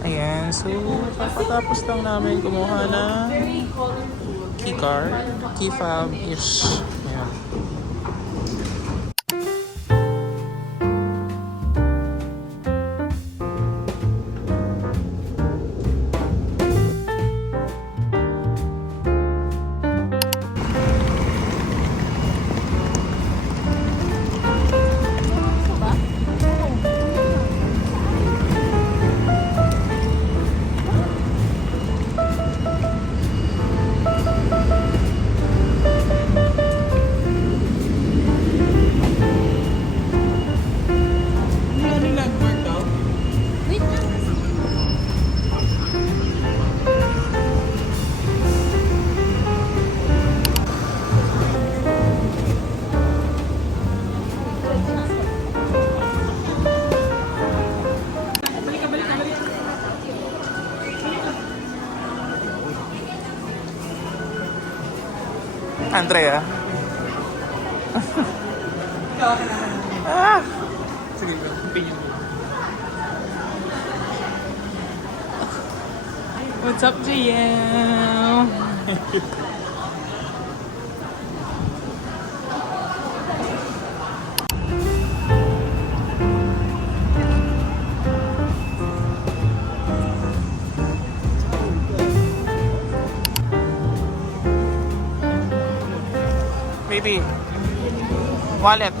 Ayan, so papatapos lang namin kumuha ng keycard, key fob-ish. Ayan. Andrea. Ah! Sige, opinion mo. What's up, JM? Baby, wallet.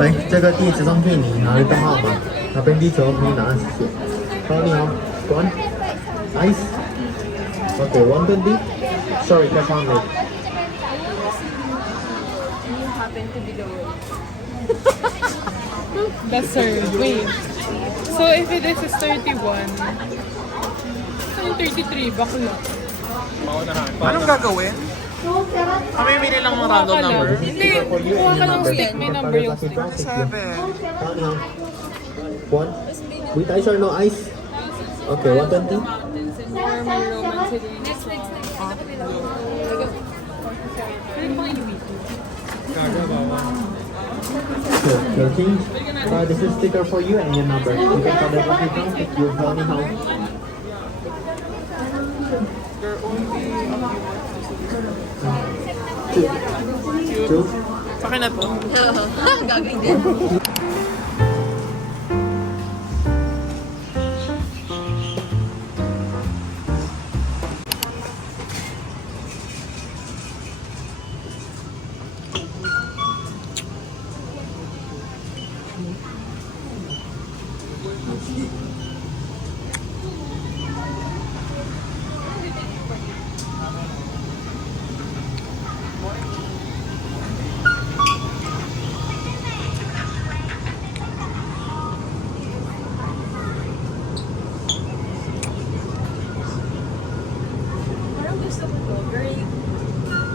喂，这个地址上骗你拿得到号码，那边地址可以拿，谢谢。好，你好，one ice。Okay, 120. Sorry, cash on me. You happen to be the one. That's sir. Wait. So if it is 31, saan 33? Bakla. Anong gagawin? Kami mili lang ng random number. Hindi. Kuha ka ng stick. May number yung stick. 7. How ni hao? One. With ice or no ice? Okay, 120. Mountains and warmer Roman city. Next. Pwede bang iuwi? Sure, your change. This is sticker for you and your number. You can collect what you want if you tell me how. Two. Sa akin na to. Gagawin din. Parang gusto ko to. Very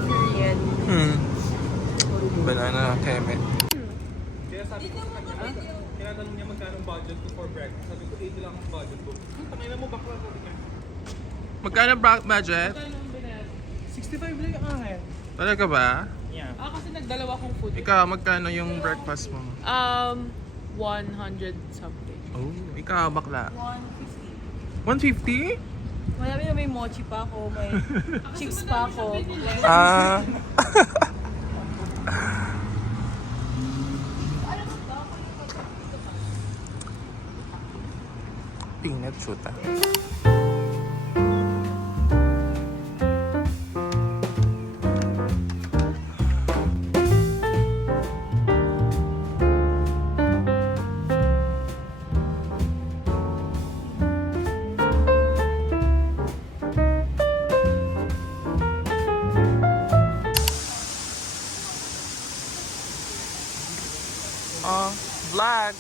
Korean. Banana kemet. Kaya sabi ko sa kanya, tinatanong niya magkano budget ko for breakfast. Sabi ko, 80 lang ang budget ko. Tangina mo, bakla ko niya. Magkano budget? 65 lang yung akin. Talaga ba? Yeah. Kasi nagdalawa kong food. Ikaw, magkano yung breakfast mo? 100 something. Oh, ikaw, bakla. 150. 150? Marami na may mochi pa ako. May chips pa ako. Ah. Peanut shoot ah. Vlog.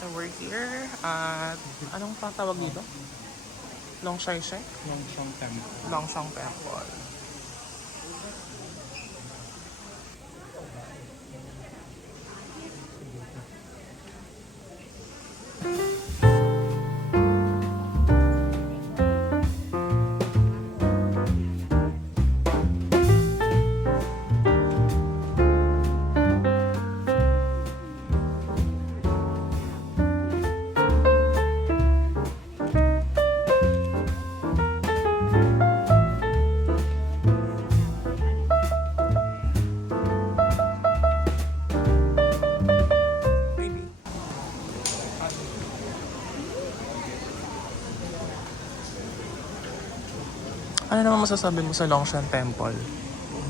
So we're here at anong tatawag dito? Longshai Shek? Longshang Temple. Longshang Temple. Maybe. Ano naman masasabi mo sa Longshan Temple?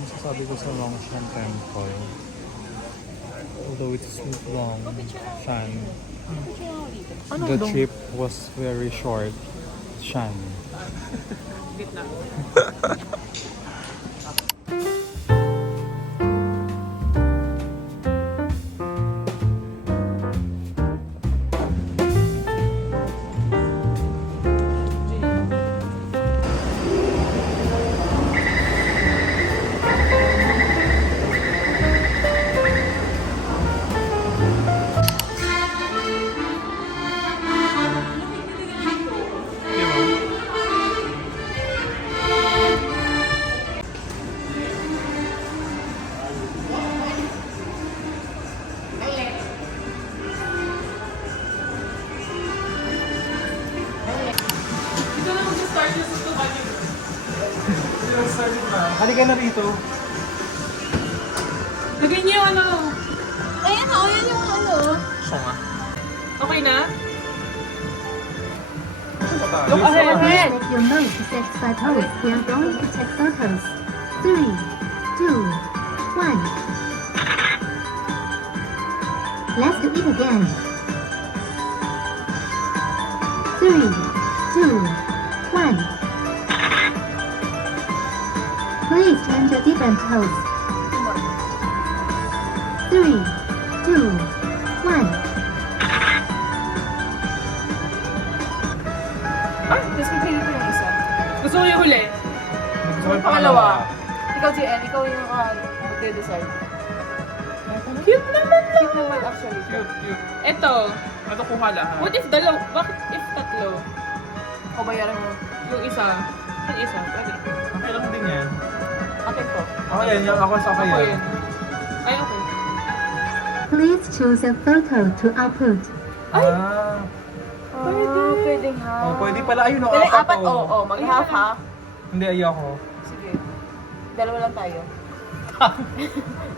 Masasabi ko sa Longshan Temple, although it's long, Shan, Ano the dong? trip was very short, Shan. Ito na mag-start yung sa bagyo. Halika na rito. Lagay niyo yung ano. Ayan o, yan yung ano. So nga. Okay na? Look ahead. Select your mode to set spy pose. We are going to take photos. 3, 2, 1. Let's do it again. 3, 2, 1. Please change a different pose. 3, 2, 1. Ay, tapos pipili ko yung isa. Gusto ko yung huli. Pangalawa. Ikaw, GN, ikaw yung magde-decide. Cute naman lang. Cute naman actually. Cute, cute. Ito. Ano kuha lahat? What if dalaw? Bakit if tatlo? O bayaran mo. Yung isa. Yung isa. Pwede. Okay lang din yan. Akin to. Ako yan, ako sa Ako kaya. yun. Ay, okay. Please choose a photo to upload. Pwedeng ha. Oh, pwede pala. Ayun, Dali, apat, oh. oo. Mag-half ha. Hindi, ayoko. Sige. Dalawa lang tayo.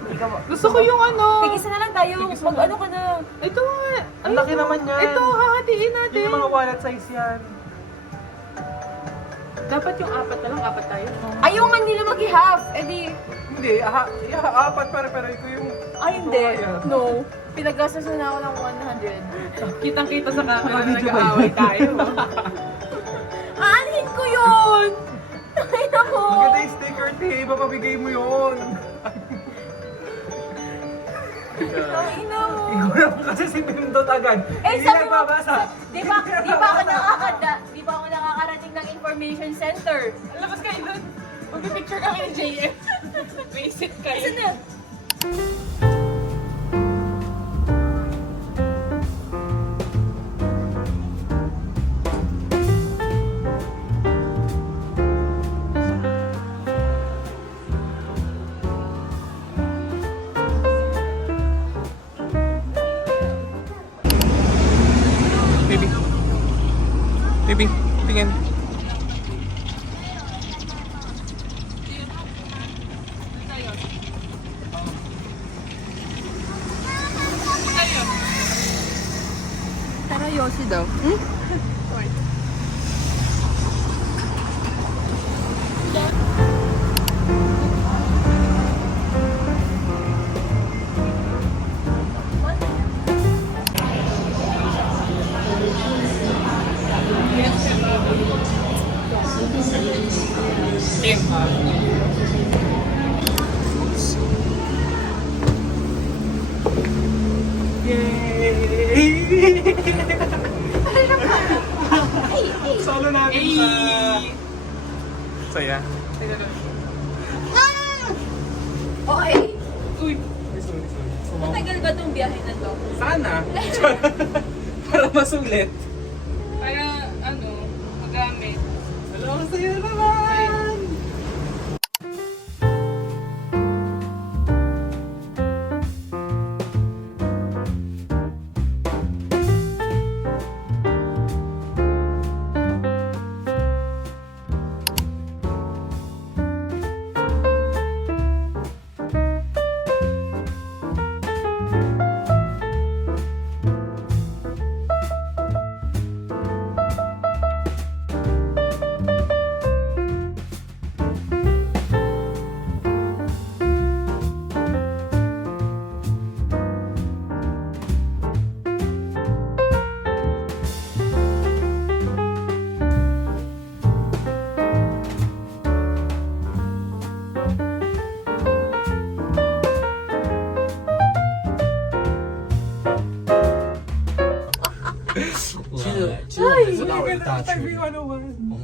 Hindi ka mo. Gusto ko yung ano. Tig-isa na lang tayo. Mag-ano ka na. Ito nga. Ang laki naman yan. Ito, hahatiin natin. Yung mga wallet size yan. Dapat yung apat na lang. Apat tayo. Ayaw nga nila mag-half. Eh di, Hindi, apat pero ito yung... ay hindi. Yeah. No. Pinaggastos na ako ng 100. Kitang-kita sa camera na Video ba nag-aaway yun? tayo. Aanhin ko yun! Ay, nako! Maganda yung sticker, te. Papabigay mo yun. Ay, ina mo. Ikaw naman kasi si Pindot agad. Eh, Hindi sabi mo, nagbabasa. di ba ako nakakarating ng information center? Labas kayo doon. Magpipicture kami ni JM. Visit kayo. Isa na. Baby. Baby, tingin. Tara, Yossi daw. Hmm? Yay! natin sa... Saya. Okay. Uy, Matagal ba tong biyahe na to? Sana. Para masulit. para ano, magamit. Hello, ang saya naman!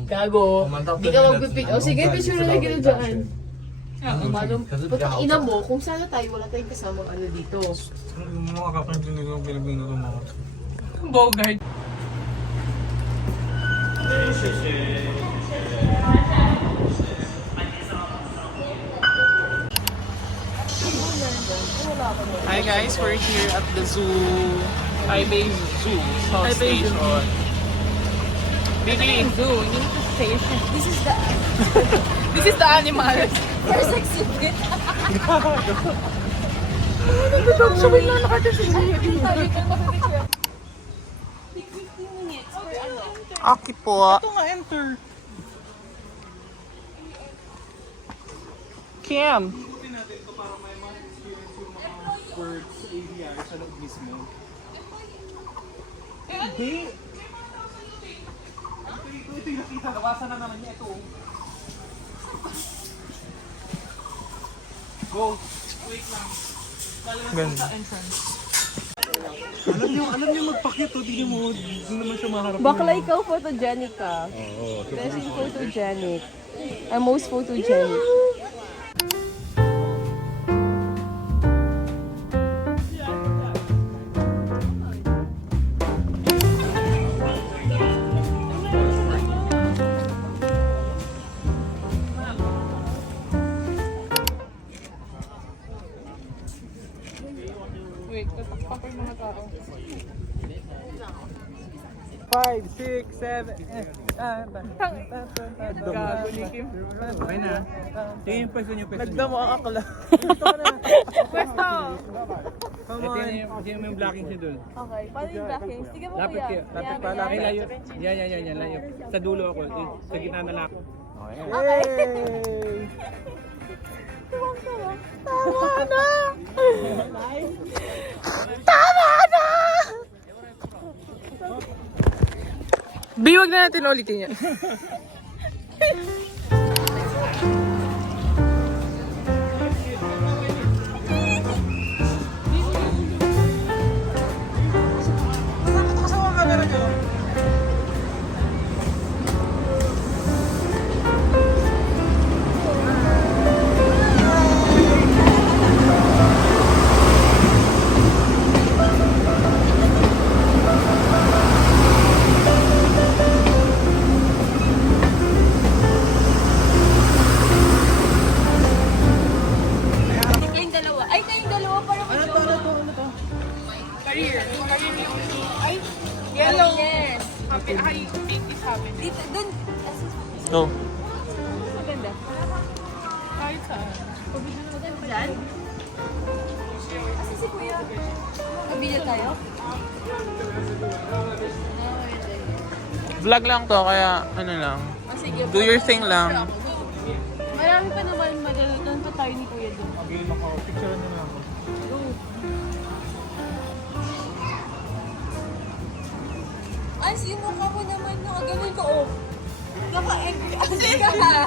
Gago. Di ka magpipig. O sige, picture na lang kita dyan. Putang ina mo, kung sana tayo, wala tayong kasamang ano dito. Mga kapatid ko Pilipino mga. Bogart. Hi guys, we're here at the zoo. Taipei Zoo, South Station. Baby, Zoo, you need to say This is the this is the animal. first exhibit. Sabi lang nakatapos. Sabi ko mapipicture. 15 minutes for ano? Aki po. Ito nga, enter. Kim. Ito natin ito para may ma-experience yung mga birds sa AVR sa loob mismo. Hindi. Ito yung nakita. Nawasan na naman niya ito. Go. Wait lang. Ganda. Alam niyo magpakit o, tingin mo, hindi naman siya maharap. Bakla ikaw photogenic ka. Best in photogenic. I'm most photogenic. Wait, tatakpan ko yung mga tao. 5, 6, 7, Gago ni Kim. Okay na. Sige yung pwesto niyo, pwesto niyo. Nagdamo ang akla. Pwesto! Ito yung blocking siya dun. Okay, paano yung backing? Sige mo Lapit kuya. kayo. Lapit pa. Lapit layo. Yan. Layo. Sa dulo ako. Sa gitna na lang. Okay. Biwag na natin ulitin yan. Kayong dalawa. Ay, kayong dalawa para mag Career. Ay, yellow. Yes. Happy, ay, pink is happy. Dito, dun. Go. Maganda. Kahit saan. Maganda dyan? Asa si kuya? Kabila tayo? Vlog lang to, kaya ano lang. Sige. Do your thing lang. Marami pa naman madalatan pa tayo ni kuya doon. Game ako. Picture nyo na ako. Ans, yung mukha ko naman nakaganon ko, oh. Naka-angry. Kasi ka ha.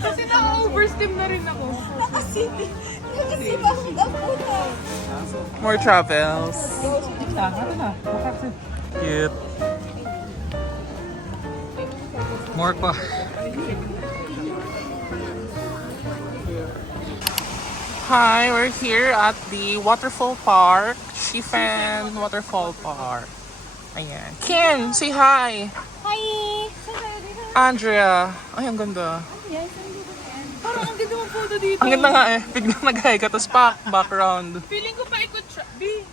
Kasi na-oversteam na rin ako. Nakasiti. Nakasibang ang puta. More travels. Cute. More pa. Hi, we're here at the Waterfall Park. Shifan Waterfall Park. Ayan. Kim, say hi. Hi! Andrea. Ay, ang ganda. Parang ang ganda ng photo dito. Ang ganda nga eh. Biglang nag-hi ka, tapos background. Feeling ko pa ikot siya. B,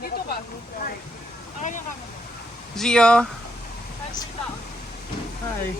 dito ka. Akin yung camera. Gio. Hi.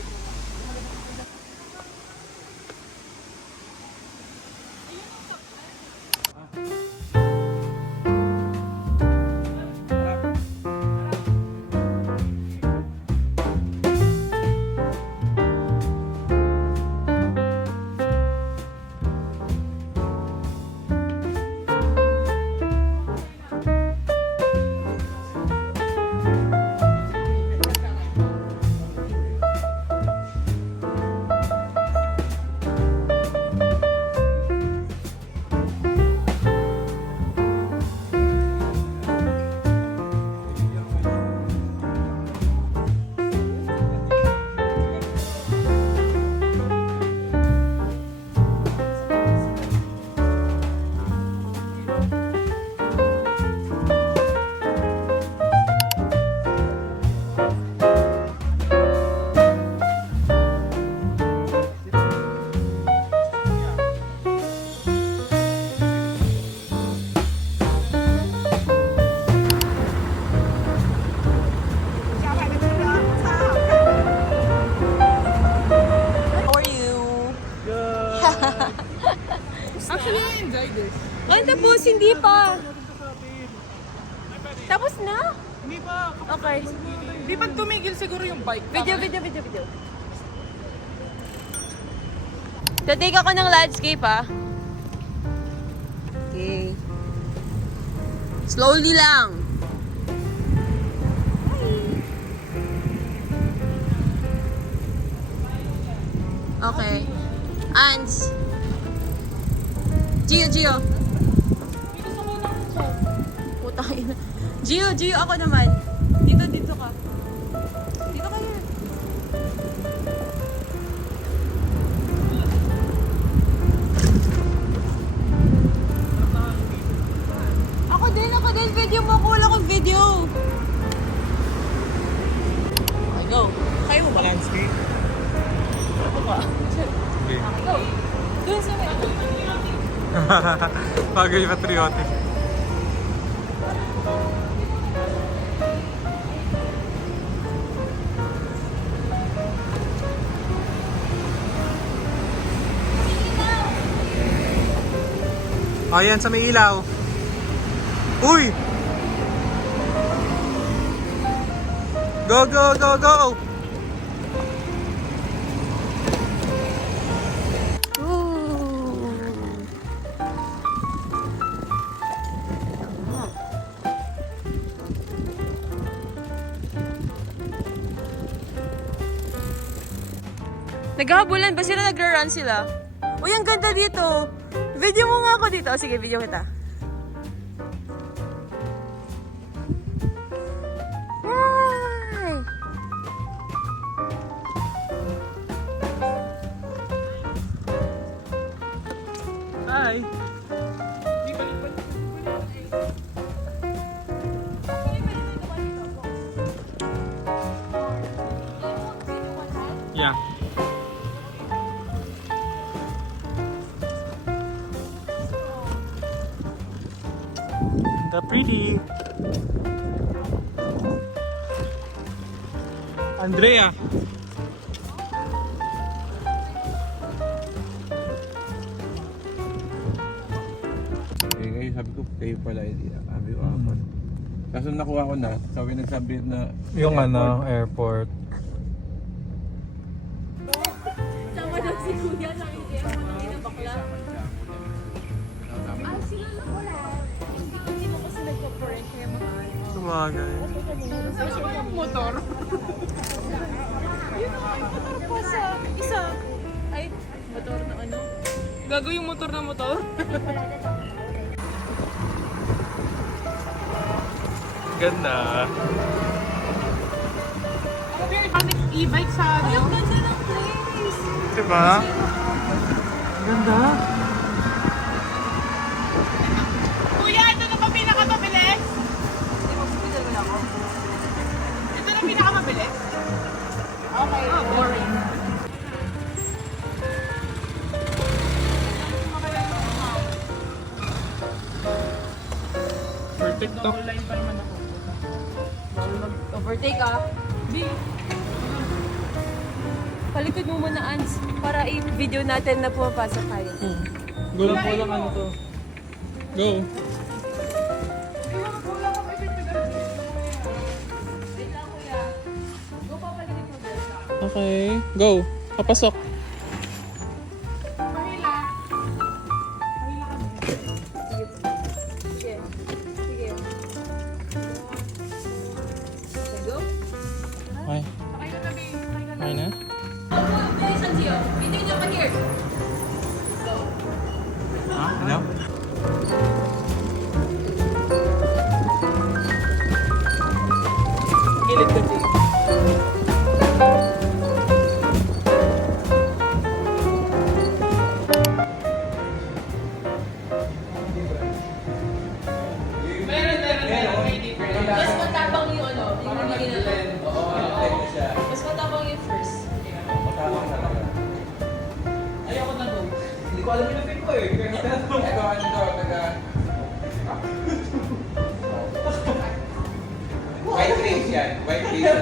How are you? Actually, I enjoy this. Ay, tapos, hindi pa. Tapos na? Hindi pa. Okay. Di pag tumigil siguro yung bike. Video. Tatake ako ng landscape, ah. Okay. Slowly lang. Okay. Ans. Gio. Puta ina. Gio, ako naman. Dito ka. Dito ka yan. Ako din. Video mo. Wala akong video. Okay, go. Kayo mo ba? Landscape. Ako ba? Okay. Go. Doon sa may... Bagay patriotic. Ayan, sa may ilaw. Uy! Go! Naghahabulan ba sila? Nagra-run sila? Uy, ang ganda dito. Video mo nga ako dito. O, sige, video kita. Hi! Hi! Yeah. The pretty. Andrea. Eh, ngayon sabi ko, kayo pala idea. Sabi ko, ako. Kaso nakuha ko na, nagsabi na Yung airport. Sama daw si Kuya sa hindi ako nang bakla. Ay, sila na wala. Hindi mo kasi nagpa-prank kaya mahal. Sumagay. Yung motor. Yun ang motor pa sa isa. Ay, motor na ano? Gago yung motor na motor. Ganda. E-bike sa ano? Ay, ang ganda na Diba? Ganda. Kuya, ito na ba pinakamabilis? Ito na pinakamabilis? Okay. Oh, boring. For TikTok. Overtake ah. Palikod mo muna, Ans, para i-video natin na pumapasok tayo. Go lang ano to. Go. Okay. Go. Papasok. Sige. Sige. Go. Okay. Okay na? Bilisan siyo. Meeting niyo pa here. Hello? Gilid kasi. Mas matapang yung ano, yung nabigyan natin. Mas matapang yung first. Ayoko na doon. Hindi ko alam yung effect ko eh. Ito, ano to, White grapes yan. White grapes yan.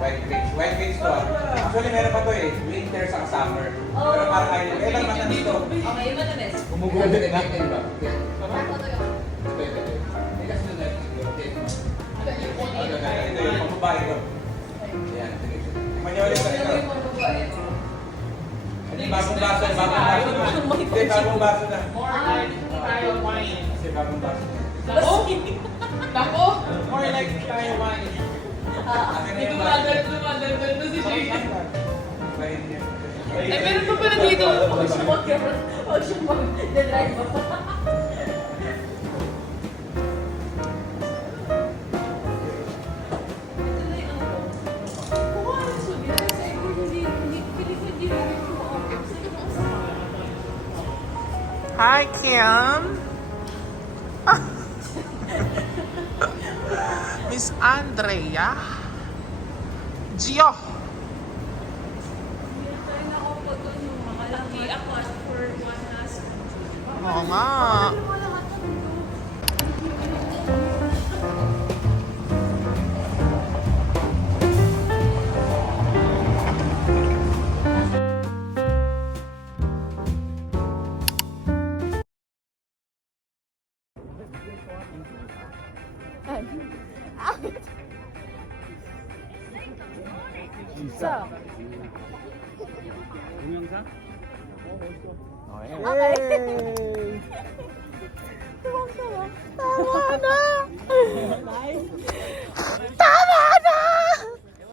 White grapes. White grapes to. Actually, meron pa to eh. Winter sa summer. Pero parang kayo. Eh, lang matamis to. Okay, yung matamis. Gumugulo din ba? Ito yung pambabae ko. Ayan. Manyawali ka ito. Ano yung bagong baso? Bagong baso na. Hindi, bagong baso na. More like style wine. Kasi bagong baso na. Nako! More like style wine. Akin na yung baso. Dumadagdag na si Jay. Bayan niya. Eh, meron pa pala dito. Huwag siyang mag-drive pa. Hi, Kim. Miss Andrea. Gio. Oo nga. Okay. Tuwang-tuwa. Tawa na!